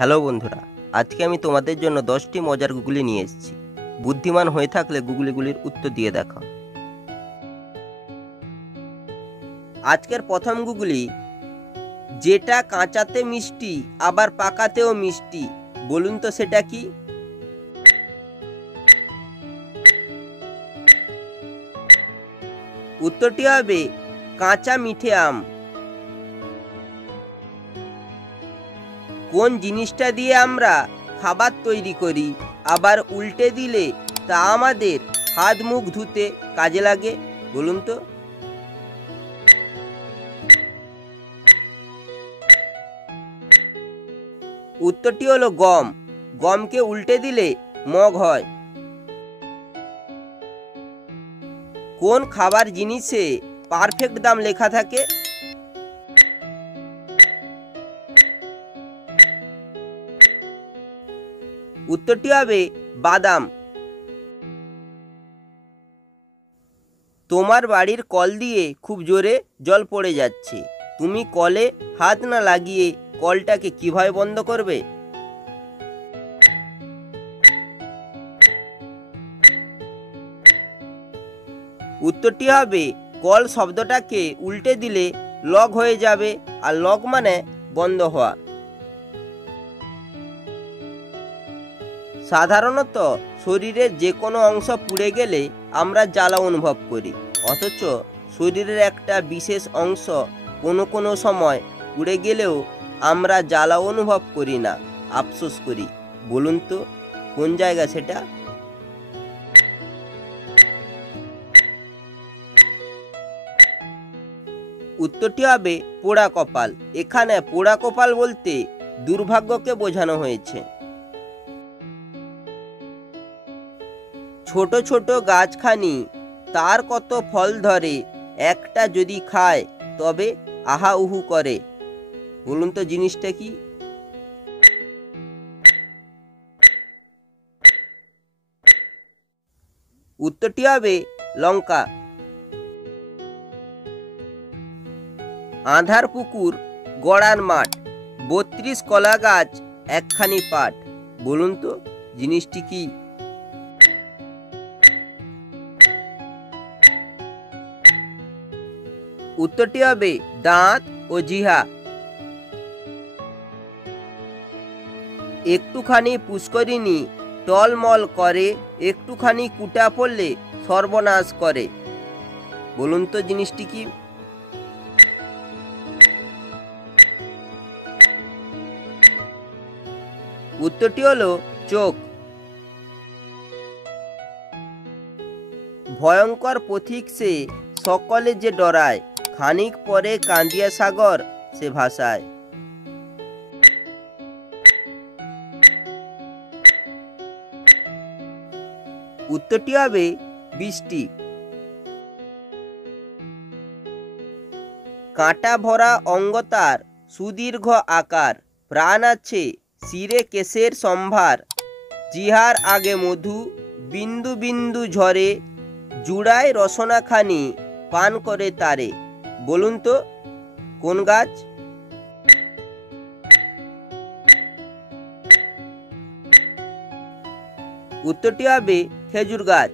Hello বন্ধুরা, আজকে আমি তোমাদের জন্য 10টি মজার গুগলি নিয়ে এসেছি। বুদ্ধিমান হয়ে থাকলে গুগলিগুলির উত্তর দিয়ে দেখাও। আজকের প্রথম গুগলি, যেটা কাঁচাতে মিষ্টি আবার পাকাতেও মিষ্টি, বলুন তো সেটা কি? উত্তরটি হবে কাঁচা মিঠে আম। কোন জিনিসটা দিয়ে আমরা খাবার তৈরি করি, আবার উল্টে দিলে তা আমাদের হাত মুখ ধুতে কাজে লাগে, বলুন তো? উত্তরটি হলো গম। গমকে উল্টে দিলে মগ হয়। কোন খাবার জিনিসে পারফেক্ট দাম লেখা থাকে? উত্তরটি হবে বাদাম। তোমার বাড়ির কল দিয়ে খুব জোরে জল পড়ে যাচ্ছে, তুমি কলে হাত না লাগিয়ে কলটাকে কিভাবে বন্ধ করবে? উত্তরটি হবে কল শব্দটাকে উল্টে দিলে লক হয়ে যাবে, আর লক মানে বন্ধ হওয়া। সাধারণত শরীরের যে কোনো অংশ পুড়ে গেলে আমরা জ্বালা অনুভব করি, অথচ শরীরের একটা বিশেষ অংশ কোনো কোনো সময় পুড়ে গেলেও আমরা জ্বালা অনুভব করি না, আফসোস করি। বলুন তো কোন জায়গা সেটা? উত্তরটি হবে পোড়া কপাল। এখানে পোড়া কপাল বলতে দুর্ভাগ্যকে বোঝানো হয়েছে। ছোট ছোট গাছখানি তার কত ফল ধরে, একটা যদি খায় তবে আহা উহু করে, বলুন তো জিনিসটা কি? উত্তরটি হবে লঙ্কা। আঁধার পুকুর গড়ার মাঠ, 32 কলা গাছ একখানি পাট, বলুন তো জিনিসটি কি? উত্তরটি হবে দাঁত ও জিহা। একটুখানি পুষ্করিণী টলমল করে, একটুখানি কুটা পড়লে সর্বনাশ করে, বলুন তো জিনিসটি কি? উত্তরটি হলো চোখ। ভয়ঙ্কর পথিক সে সকলে যে ডরায়, খানিক পরে কান্দিয়া সাগর সে ভাষায়। উত্তরটি হবে বৃষ্টি। কাঁটা ভরা অঙ্গ তার সুদীর্ঘ আকার, প্রাণ আছে শিরে কেশের সম্ভার, জিহার আগে মধু বিন্দু বিন্দু ঝরে, জুড়ায় রসনাখানি পান করে তারে, বলুন তো কোন গাছ? উত্তরটি হবে খেজুর গাছ।